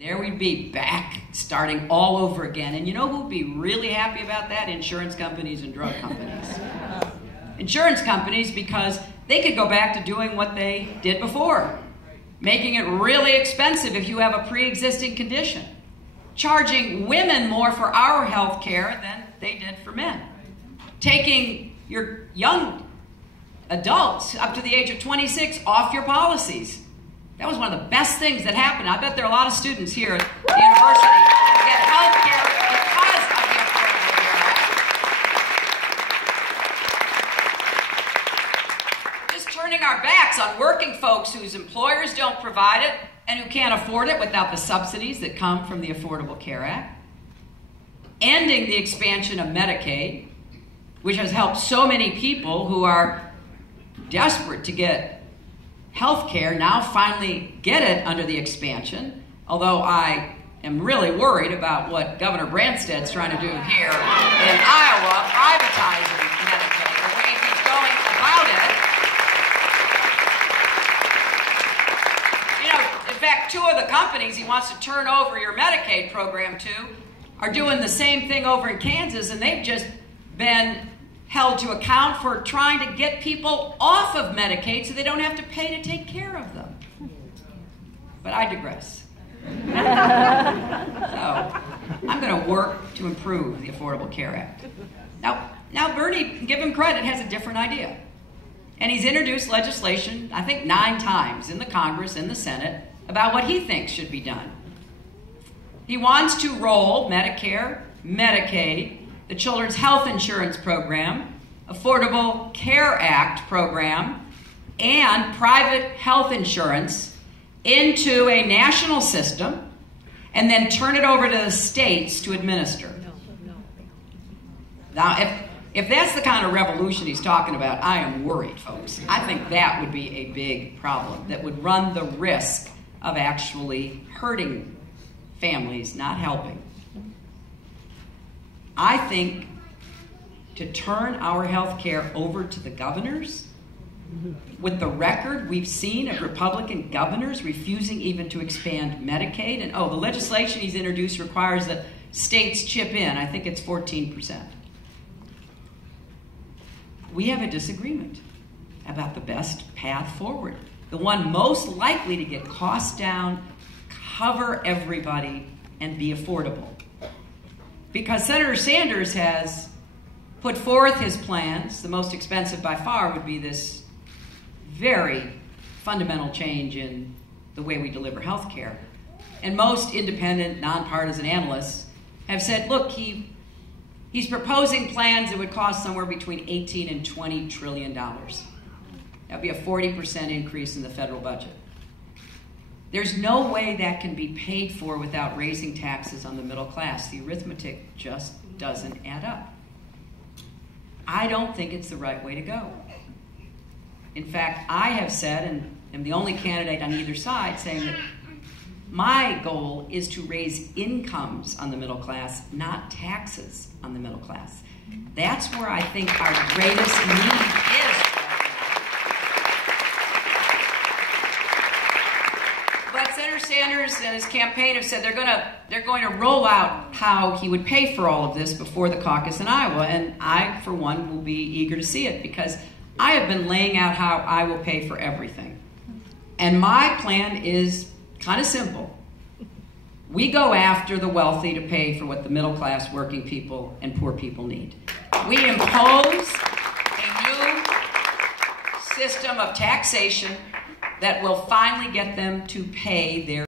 There we'd be back, starting all over again. And you know who'd be really happy about that? Insurance companies and drug companies. Insurance companies, because they could go back to doing what they did before, making it really expensive if you have a pre-existing condition, charging women more for our health care than they did for men, taking your young adults up to the age of 26 off your policies. That was one of the best things that happened. I bet there are a lot of students here at the university who get health care because of the Affordable Care Act. Just turning our backs on working folks whose employers don't provide it and who can't afford it without the subsidies that come from the Affordable Care Act. Ending the expansion of Medicaid, which has helped so many people who are desperate to get health care now finally get it under the expansion, although I am really worried about what Governor Branstad's trying to do here in Iowa, privatizing Medicaid, the way he's going about it. You know, in fact, 2 of the companies he wants to turn over your Medicaid program to are doing the same thing over in Kansas, and they've just been held to account for trying to get people off of Medicaid so they don't have to pay to take care of them. But I digress. So, I'm going to work to improve the Affordable Care Act. Now Bernie, give him credit, has a different idea. And he's introduced legislation, I think 9 times, in the Congress, in the Senate, about what he thinks should be done. He wants to roll Medicare, Medicaid, the Children's Health Insurance Program, Affordable Care Act program, and private health insurance into a national system and then turn it over to the states to administer. Now, if that's the kind of revolution he's talking about, I am worried, folks. I think that would be a big problem that would run the risk of actually hurting families, not helping. I think to turn our health care over to the governors, with the record we've seen of Republican governors refusing even to expand Medicaid, and the legislation he's introduced requires that states chip in. I think it's 14%. We have a disagreement about the best path forward. The one most likely to get costs down, cover everybody, and be affordable. Because Senator Sanders has put forth his plans. The most expensive by far would be this very fundamental change in the way we deliver health care. And most independent, nonpartisan analysts have said, look, he's proposing plans that would cost somewhere between $18 and $20 trillion. That would be a 40% increase in the federal budget. There's no way that can be paid for without raising taxes on the middle class. The arithmetic just doesn't add up. I don't think it's the right way to go. In fact, I have said, and am the only candidate on either side, saying that my goal is to raise incomes on the middle class, not taxes on the middle class. That's where I think our greatest need is. But Senator Sanders and his campaign have said they're going to roll out how he would pay for all of this before the caucus in Iowa, and I, for one, will be eager to see it because I have been laying out how I will pay for everything. And my plan is kind of simple. We go after the wealthy to pay for what the middle class, working people, and poor people need. We impose a new system of taxation that will finally get them to pay their